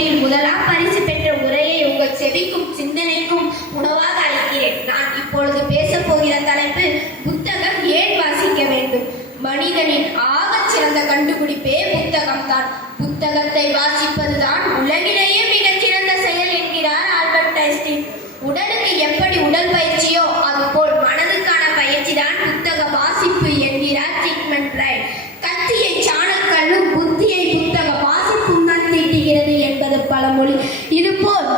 போட்டியில் முதலாம் பரிசு பெற்ற உரையை உங்கள் செவிக்கும் சிந்தனைக்கும் உணவாக அளிக்கிறேன். நான் இப்பொழுது பேச போகிற தலைப்பு புத்தகம் ஏன் வாசிக்க வேண்டும்? மனிதனின் ஆக சிறந்த கண்டுபிடிப்பே புத்தகம் தான் புத்தகத்தை வாசிப்பதுதான் உலகிலேயே மிக பழமொழி. இதுபோல்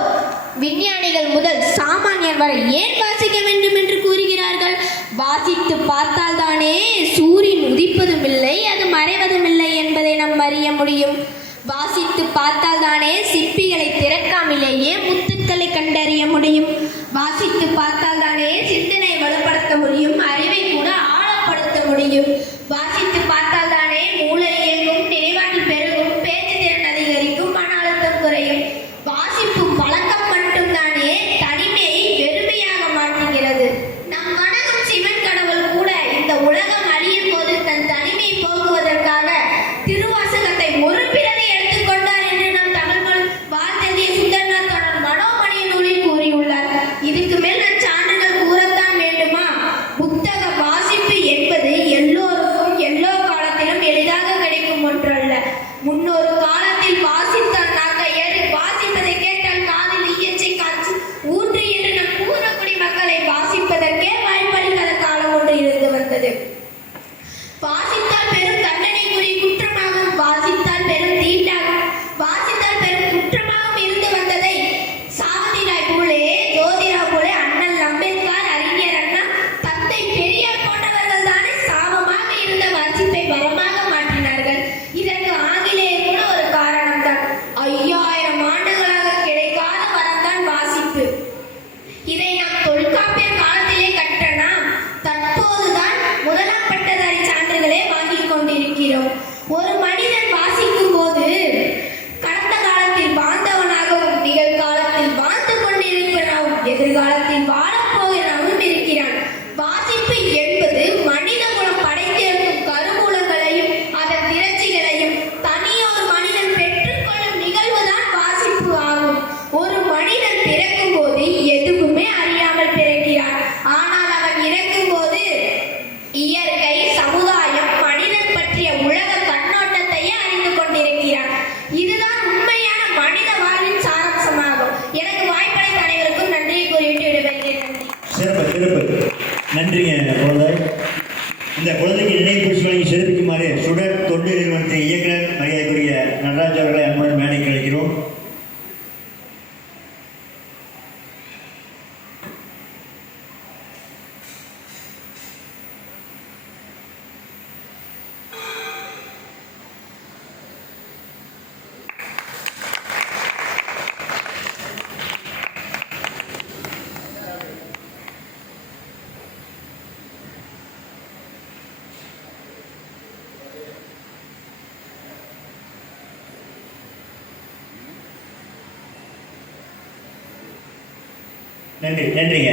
விஞ்ஞானிகள் முதல் சாமானியர் வரை ஏன் வாசிக்க வேண்டும் என்று கூறுகிறார்கள்? வாசித்து பார்த்தால் தானே சூரியன் உதிப்பதும் இல்லை அது மறைவதும் இல்லை என்பதை நம் அறிய முடியும். வாசித்து பார்த்தால் தானே சிற்பிகளை திறக்காமலேயே முத்துக்களை கண்டறிய முடியும். வாசித்து பார்த்தால் தானே சிந்தனை வலுப்படுத்த முடியும் அறிவை கூட ஆழப்படுத்த முடியும். இருக்கிறோம் ஒரு மணி நன்றிங்க குழந்தை. இந்த குழந்தைக்கு நினைவு பரிசு வாங்கி சிறப்பிக்குமாறு நன்றி நன்றிங்க.